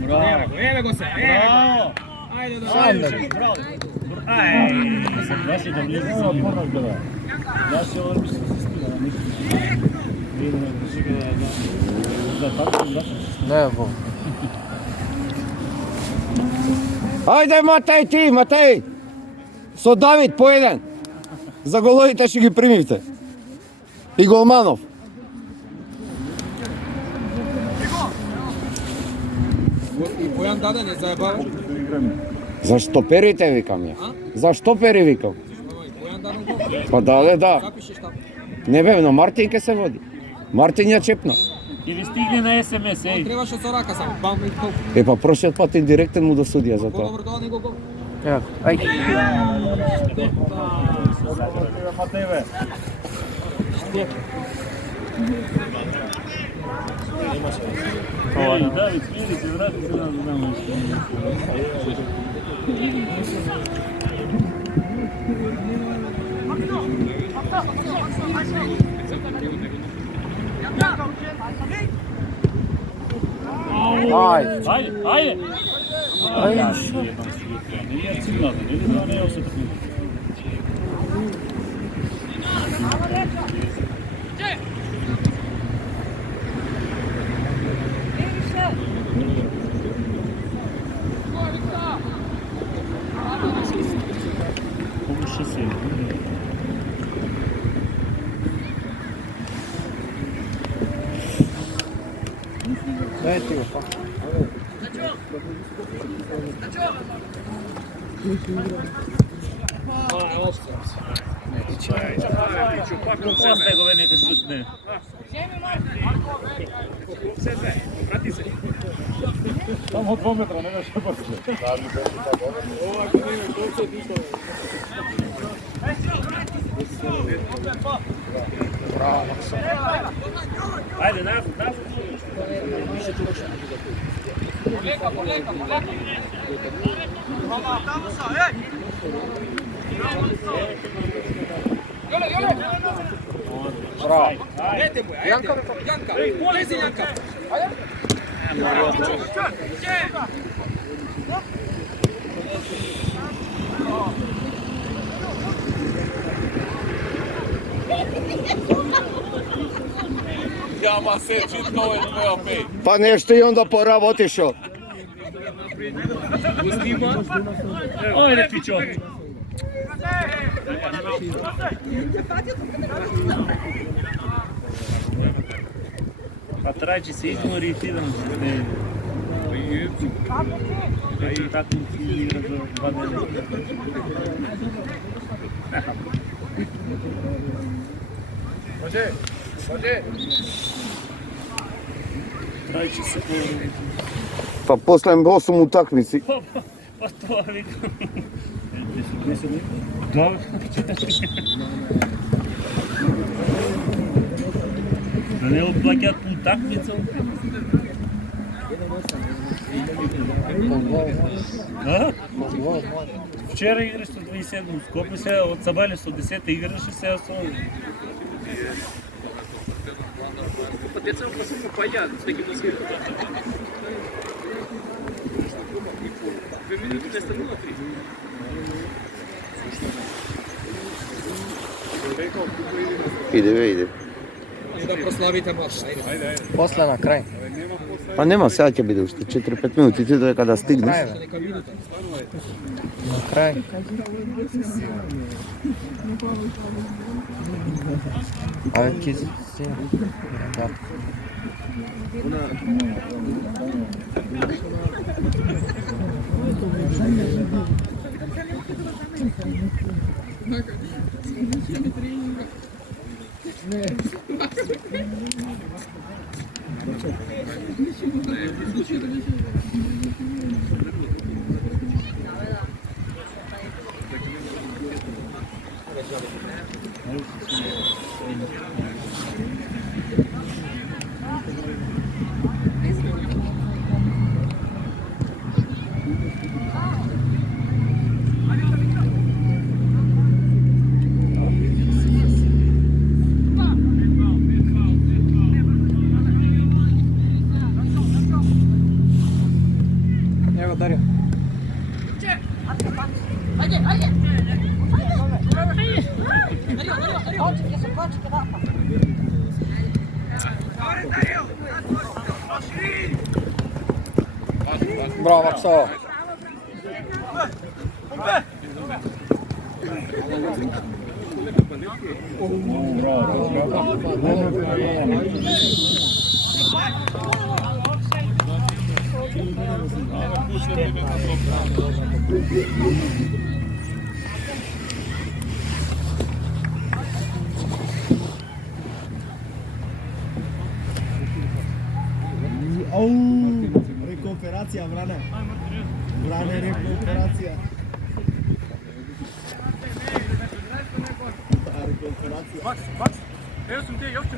Браво! Еве го се, Браво! Ајде да Браво. Јас да влезам за него. Јас се орам се стила, Не, во. Ајде, Матеј, ти, Матеј! Со Давид по еден. За головите ще ги примивте. И голманов. И Бојан даде не заебаваш? Зашто перите, викам ја? Зашто пери, викам? Бојан даде гол? Па да. Запишеш тако. Не бе, но Мартин ке се води. Мартин ја чепна. Ќе ви стигне на СМС, еј. Требаше со рака само, бам и толку. Е, па прошиот пат и директен му до судија за тоа. Добро тоа него гол. Ајде. Ова на Давид смири се врати се на знамо. Ајде. Ајде. Не цигнато, не е осетно. Помоше се. Дайте го, па. Остай го нека шутне. Само 2 метра, не беше после. Ајде, назад. Браво. Дете му, Јанка. Лези Јанка. Јама се читка овој твоја пеј. Па нешто и онда поработишо. Ој не пичо. Па трајчи се измори и ти да му се Вече такмици игра за 2 дена. Трајче се по... Па после 8 утакмици. Па тоа викам. Да, да не отплаќаат по утакмица. Вчера играш со 27 у Скопје, сега од Сабајле со 10 играше, сега со... Па деца па се попаѓаат, всеки да се Иде. Да прославите марш, ајде. После на крај. Па нема, сега ќе биде уште 4-5 минути, ти додека да стигнеш. На крај. Ајде ќе си. Да. Ево, Дарио. Браво, псо. Рекуперација, Бране. Бране, рекуперација. Бакс. Ево сум те, Јовче.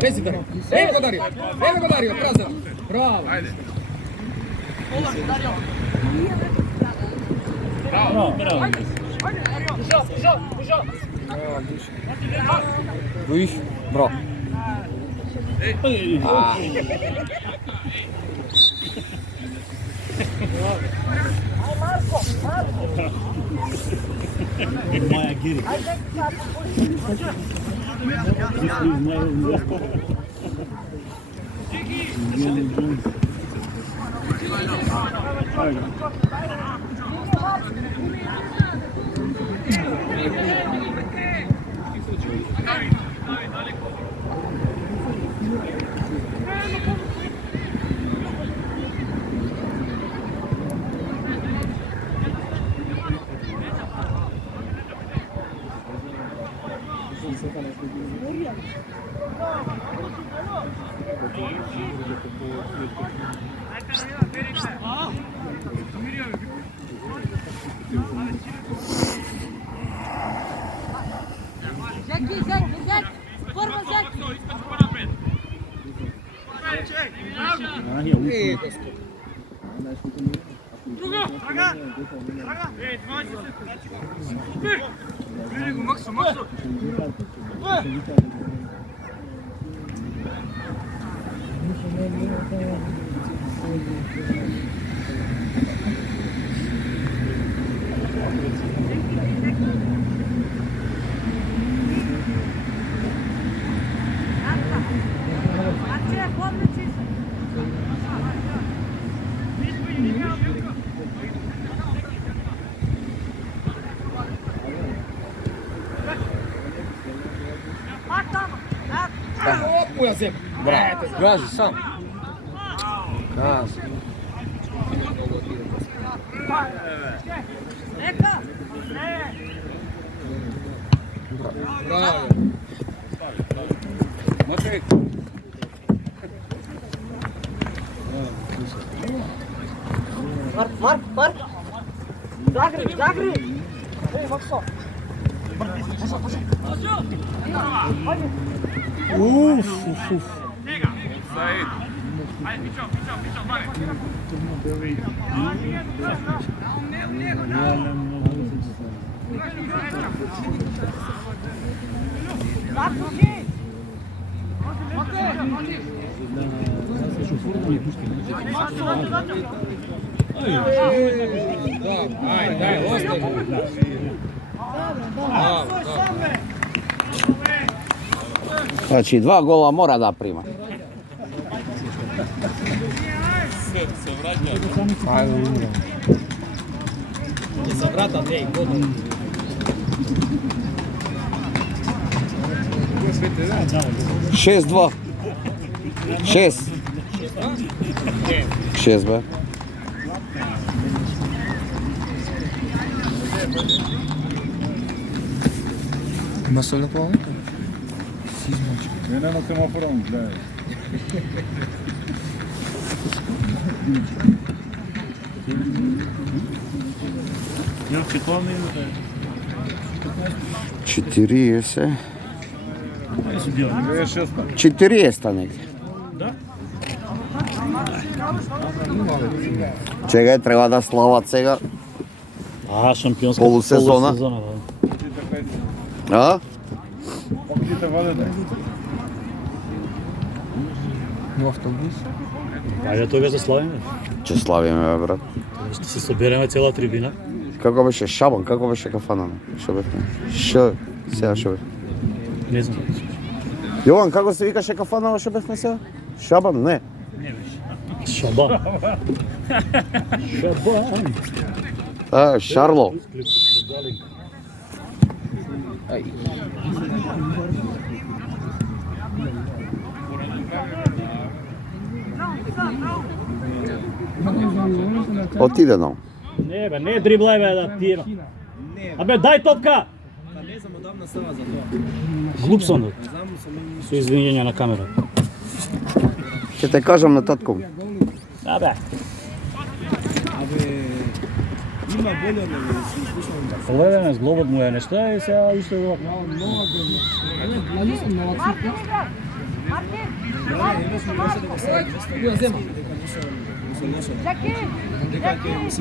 Vezi, Dario. Evo ga, Dario, prazan. Bravo. Ajde. Bravo. Puxa. Luís, bravo. Moja Giri. Zeki, forma Zeki. Drugo, Draga. Максу. Лепо ја зема. Браво. Гази сам. Гази. Браво. Матей. Марк. Загри. Ей, Максо. Уф. Дай, остави. Значи 2 гола мора да прима. Се врата 2 години. 6-2. 6 бе. Има соле по-малко? Не на семафором, гледай. Ја читаме имате. 40. 26. 40 негде. Да? Чега треба да слават сега. Шампионска Полусезона. Да. А? Покажите вадете. Но автобус? Ајде тога заславиме. Ќе славиме, бе, брат. Ще се собереме цела трибина. Како беше Шабан, како беше кафана? Што бевме? Сега што бе? Не знам. Јован, како се викаше кафана што бевме сега? Шабан, не. Не беше. Шабан. Шарло. Отиде но. Не бе, не дриблај бе да тира. Абе дај топка. Не знам, одамна става за тоа. Глуп сум. Знам, сум Со извинење на камера. Ќе те кажам на татко. Абе. Абе, има боле, не си слушам. Поведеме зглобот му е нешта и сега уште го.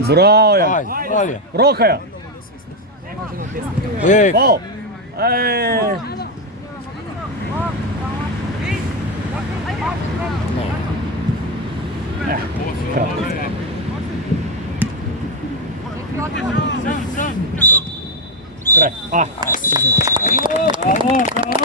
Браво ја. Ајде, рока ја. Еј, пол. Еј. Крај. Браво.